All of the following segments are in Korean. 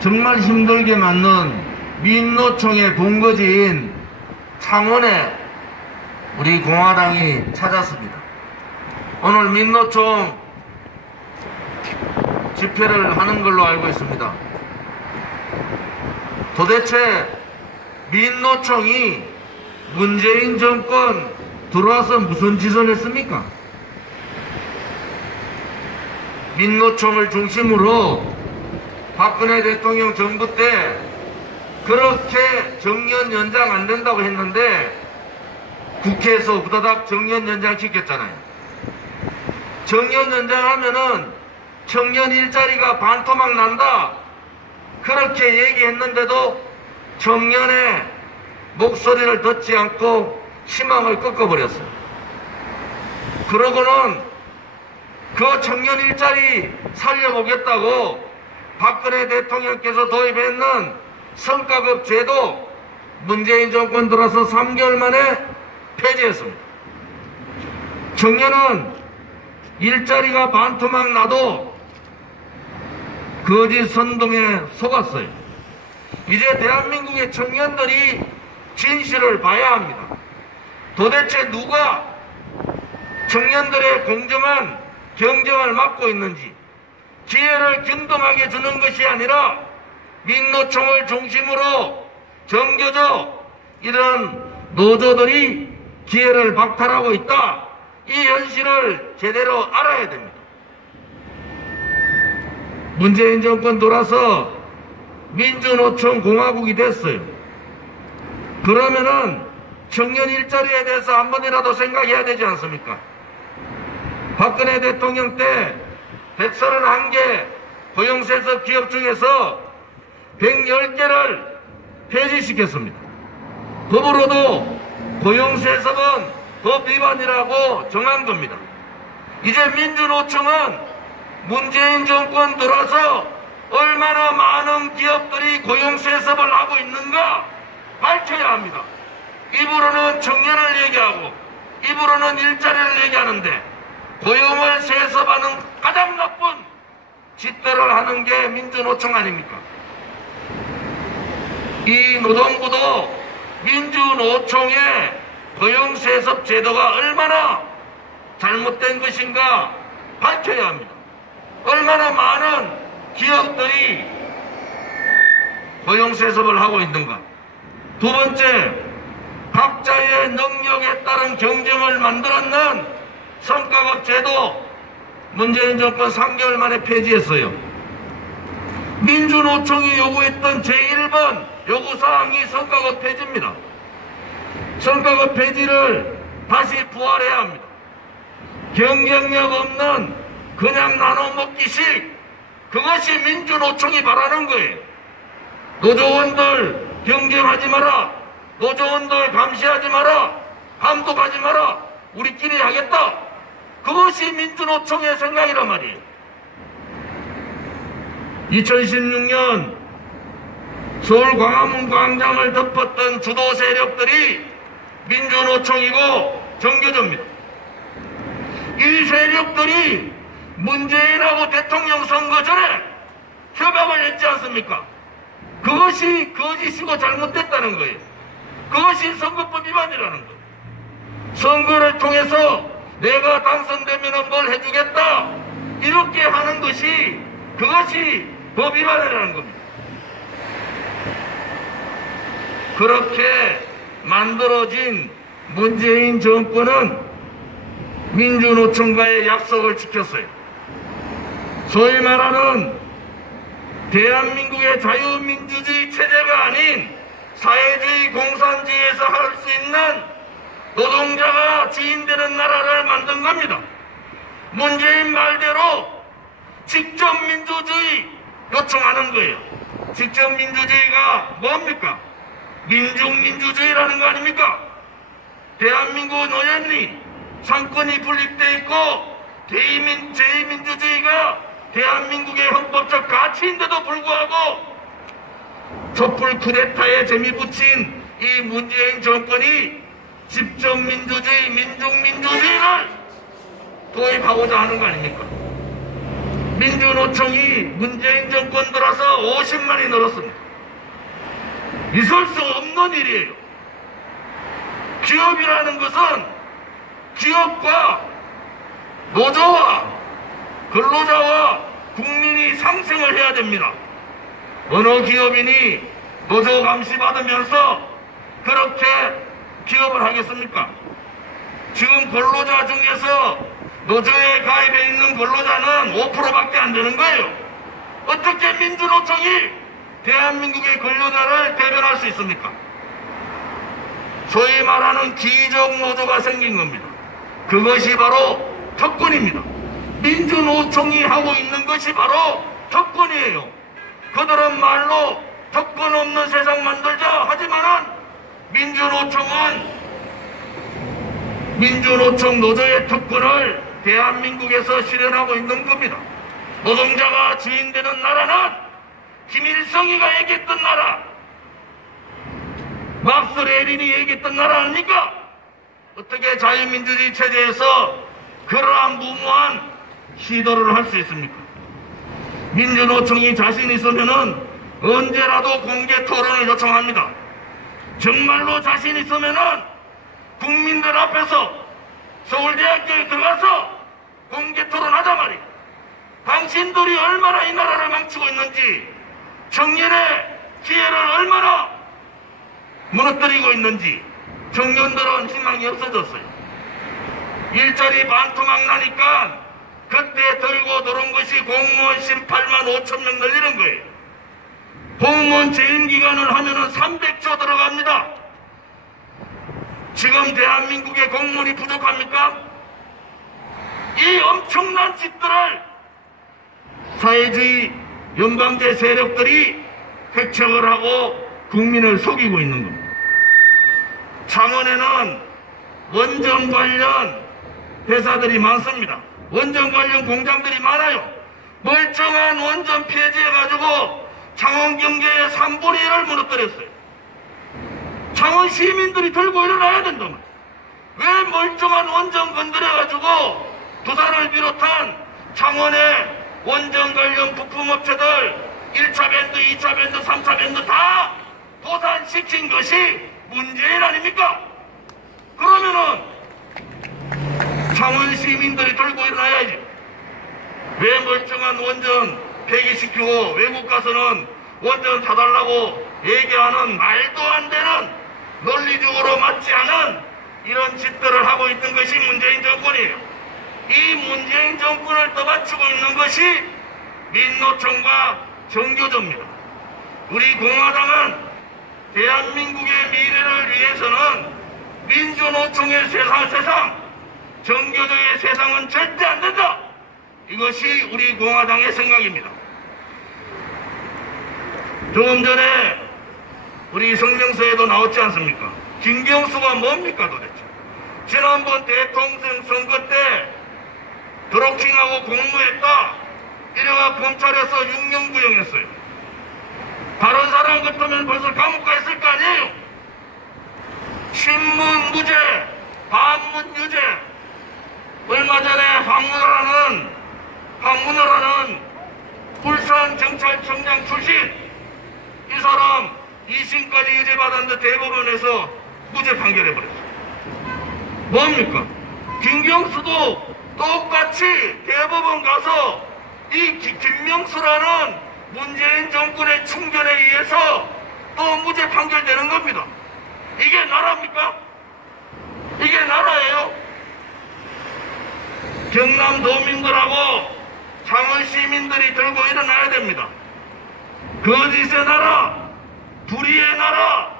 정말 힘들게 만든 민노총의 본거지인 창원에 우리 공화당이 찾았습니다. 오늘 민노총 집회를 하는 걸로 알고 있습니다. 도대체 민노총이 문재인 정권 들어와서 무슨 짓을 했습니까? 민노총을 중심으로 박근혜 대통령 정부 때 그렇게 정년 연장 안 된다고 했는데 국회에서 후다닥 정년 연장 시켰잖아요. 정년 연장하면은 청년 일자리가 반토막 난다 그렇게 얘기했는데도 청년의 목소리를 듣지 않고 희망을 꺾어버렸어요. 그러고는 그 청년 일자리 살려보겠다고 박근혜 대통령께서 도입했는 성과급 제도 문재인 정권 들어서 3개월 만에 폐지했습니다. 청년은 일자리가 반토막 나도 거짓 선동에 속았어요. 이제 대한민국의 청년들이 진실을 봐야 합니다. 도대체 누가 청년들의 공정한 경쟁을 막고 있는지, 기회를 균등하게 주는 것이 아니라 민노총을 중심으로 정교조 이런 노조들이 기회를 박탈하고 있다. 이 현실을 제대로 알아야 됩니다. 문재인 정권 돌아서 민주노총 공화국이 됐어요. 그러면은 청년 일자리에 대해서 한 번이라도 생각해야 되지 않습니까? 박근혜 대통령 때 131개 고용세습 기업 중에서 110개를 폐지시켰습니다. 법으로도 고용세습은 법 위반이라고 정한 겁니다. 이제 민주노총은 문재인 정권 들어서 얼마나 많은 기업들이 고용세습을 하고 있는가 밝혀야 합니다. 입으로는 청년을 얘기하고 입으로는 일자리를 얘기하는데 고용을 세습하는 가장 나쁜 짓들을 하는 게 민주노총 아닙니까? 이 노동부도 민주노총의 고용세습 제도가 얼마나 잘못된 것인가 밝혀야 합니다. 얼마나 많은 기업들이 고용세습을 하고 있는가. 두 번째, 각자의 능력에 따른 경쟁을 만들었는 성과급 제도 문재인 정권 3개월 만에 폐지했어요. 민주노총이 요구했던 제1번 요구사항이 성과급 폐지입니다. 성과급 폐지를 다시 부활해야 합니다. 경쟁력 없는 그냥 나눠 먹기식, 그것이 민주노총이 바라는 거예요. 노조원들 경쟁하지 마라, 노조원들 감시하지 마라, 감독하지 마라, 우리끼리 하겠다. 그것이 민주노총의 생각이란 말이에요. 2016년 서울 광화문 광장을 덮었던 주도 세력들이 민주노총이고 정교조입니다. 이 세력들이 문재인하고 대통령 선거 전에 협약을 했지 않습니까? 그것이 거짓이고 잘못됐다는 거예요. 그것이 선거법 위반이라는 거예요. 선거를 통해서 내가 당선되면 뭘 해주겠다 이렇게 하는 것이 그것이 법 위반이라는 겁니다. 그렇게 만들어진 문재인 정권은 민주노총과의 약속을 지켰어요. 소위 말하는 대한민국의 자유민주주의 체제가 아닌 사회주의 공산주의에서 할 수 있는 노동자가 주인되는 나라를 만든 겁니다. 문재인 말대로 직접민주주의 요청하는 거예요. 직접민주주의가 뭡니까? 민중민주주의라는 거 아닙니까? 대한민국은 의원이 상권이 분립되어 있고 제2민주주의가 대한민국의 헌법적 가치인데도 불구하고 촛불 쿠데타에 재미붙인 이 문재인 정권이 직접민주주의, 민중민주주의를 도입하고자 하는 거 아닙니까? 민주노총이 문재인 정권 들어서 50만이 늘었습니다. 있을 수 없는 일이에요. 기업이라는 것은 기업과 노조와 근로자와 국민이 상생을 해야 됩니다. 어느 기업인이 노조 감시받으면서 그렇게 기업을 하겠습니까? 지금 근로자 중에서 노조에 가입해 있는 근로자는 5%밖에 안 되는 거예요. 어떻게 민주노총이 대한민국의 근로자를 대변할 수 있습니까? 소위 말하는 기적 노조가 생긴 겁니다. 그것이 바로 특권입니다. 민주노총이 하고 있는 것이 바로 특권이에요. 그들은 말로 특권 없는 세상 만들자 하지만은 민주노총 노조의 특권을 대한민국에서 실현하고 있는 겁니다. 노동자가 주인되는 나라는 김일성이가 얘기했던 나라, 막스 레닌이 얘기했던 나라 아닙니까? 어떻게 자유민주주의 체제에서 그러한 무모한 시도를 할 수 있습니까? 민주노총이 자신 있으면은 언제라도 공개 토론을 요청합니다. 정말로 자신 있으면은 국민들 앞에서 서울대학교에 들어가서 공개 토론하자 말이에요. 당신들이 얼마나 이 나라를 망치고 있는지, 청년의 기회를 얼마나 무너뜨리고 있는지, 청년들은 희망이 없어졌어요. 일자리 반토막 나니까 그때 들고 들어온 것이 공무원 18만 5천 명 늘리는 거예요. 공무원 재임 기간을 하면은 300조 들어갑니다. 지금 대한민국의 공무원이 부족합니까? 이 엄청난 짓들을 사회주의 연방제 세력들이 획책을 하고 국민을 속이고 있는 겁니다. 창원에는 원전 관련 회사들이 많습니다. 원전 관련 공장들이 많아요. 멀쩡한 원전 폐지해가지고 창원 경제의 3분의 1을 무너뜨렸어요. 창원 시민들이 들고 일어나야 된다면 왜 멀쩡한 원전 건드려가지고 두산을 비롯한 창원의 원전 관련 부품업체들 1차 밴드, 2차 밴드, 3차 밴드 다 도산시킨 것이 문재인 아닙니까? 그러면은 창원 시민들이 들고 일어나야지. 왜 멀쩡한 원전 폐기시키고 외국 가서는 원전 사달라고 얘기하는 말도 안 되는 논리적으로 맞지 않은 이런 짓들을 하고 있는 것이 문재인 정권이에요. 이 문재인 정권을 떠받치고 있는 것이 민노총과 정교조입니다. 우리 공화당은 대한민국의 미래를 위해서는 민주노총의 세상, 정교조의 세상은 절대 안 된다. 이것이 우리 공화당의 생각입니다. 조금 전에 우리 성명서에도 나왔지 않습니까? 김경수가 뭡니까 도대체? 지난번 대통령 선거 때 드루킹하고 공모했다. 이래가 검찰에서 6년 구형했어요. 다른 사람 같으면 벌써 감옥 가 있을 거 아니에요? 신문 무죄, 반문 유죄. 얼마 전에 황문호라는 울산 경찰청장 출신 이 사람 2심까지 유죄 받았는데 대법원에서 무죄 판결해버렸어요. 뭡니까? 김경수도 똑같이 대법원 가서 이 김명수라는 문재인 정권의 충견에 의해서 또 무죄 판결되는 겁니다. 이게 나라입니까? 이게 나라예요? 경남 도민들하고 창원 시민들이 들고 일어나야 됩니다. 거짓의 나라, 불의의 나라,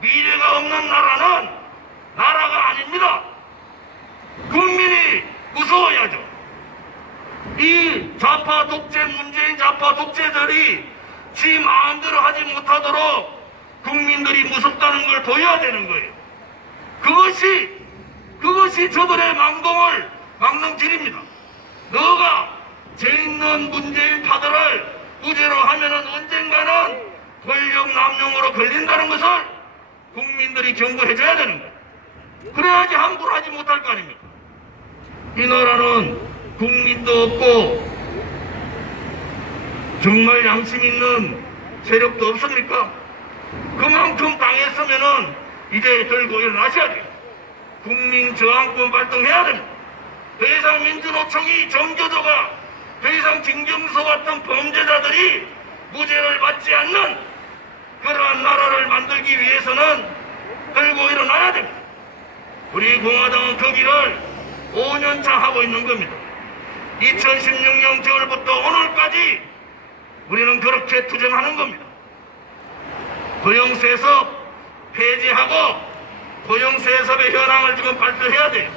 미래가 없는 나라는 나라가 아닙니다. 국민이 무서워야죠. 이 좌파 독재, 문재인 좌파 독재들이 지 마음대로 하지 못하도록 국민들이 무섭다는 걸 보여야 되는 거예요. 그것이 저들의 망동을 막는 길입니다. 너가 죄 있는 문재인 파들을 무죄로 하면은 언젠가는 권력 남용으로 걸린다는 것을 국민들이 경고해줘야 되는 거예요. 그래야지 함부로 하지 못할 거 아닙니까? 이 나라는 국민도 없고 정말 양심 있는 세력도 없습니까? 그만큼 당했으면은 이제 들고 일어나셔야 돼요. 국민저항권 발동해야 됩니다. 더 이상 민주노총이 정교조가 더 이상 김경수 같은 범죄자들이 무죄를 받지 않는 그러한 나라를 만들기 위해서는 들고 일어나야 됩니다. 우리 공화당은 그 길을 5년차 하고 있는 겁니다. 2016년 겨울부터 오늘까지 우리는 그렇게 투쟁하는 겁니다. 고용세습 폐지하고 고용세습의 현황을 지금 발표해야 돼요.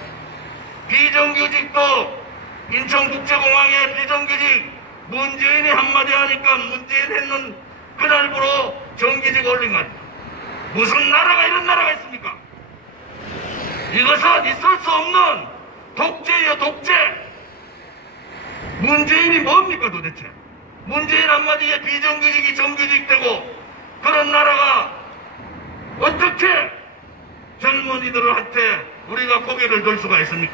비정규직도 인천국제공항의 비정규직 문재인이 한마디 하니까 문재인 했는 그날부로 정규직 올린 것 같아요. 무슨 나라가 이런 나라가 있습니까? 이것은 있을 수 없는 독재예요, 독재. 문재인이 뭡니까 도대체? 문재인 한마디에 비정규직이 정규직 되고 그런 나라가 어떻게 젊은이들한테 우리가 고개를 들 수가 있습니까?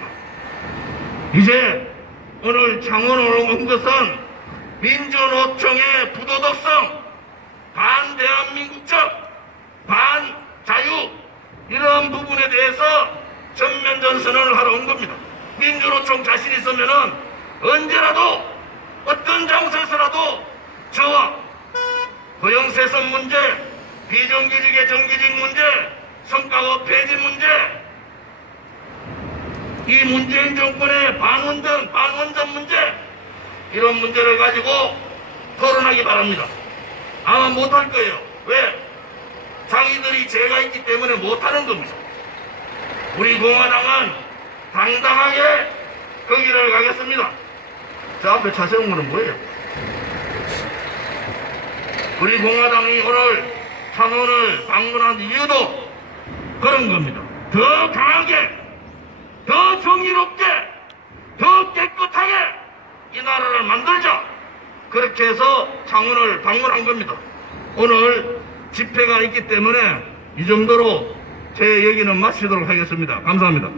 이제 오늘 창원을 온 것은 민주노총의 부도덕성, 반대한민국적, 반자유 이런 부분에 대해서 전면전선을 하러 온 겁니다. 민주노총 자신 있으면은 언제라도 어떤 장소에서라도 저와 고용세습 문제, 비정규직의 정규직 문제, 성과급 폐지 문제, 이 문재인 정권의 반원전 문제 이런 문제를 가지고 토론하기 바랍니다. 아마 못할 거예요. 왜? 자기들이 죄가 있기 때문에 못하는 겁니다. 우리 공화당은 당당하게 그 길을 가겠습니다. 저 앞에 차 세운 거는 뭐예요? 우리 공화당이 오늘 창원을 방문한 이유도 그런 겁니다. 더 강하게, 더 정의롭게, 더 깨끗하게 이 나라를 만들자. 그렇게 해서 창원을 방문한 겁니다. 오늘 집회가 있기 때문에 이 정도로 제 얘기는 마치도록 하겠습니다. 감사합니다.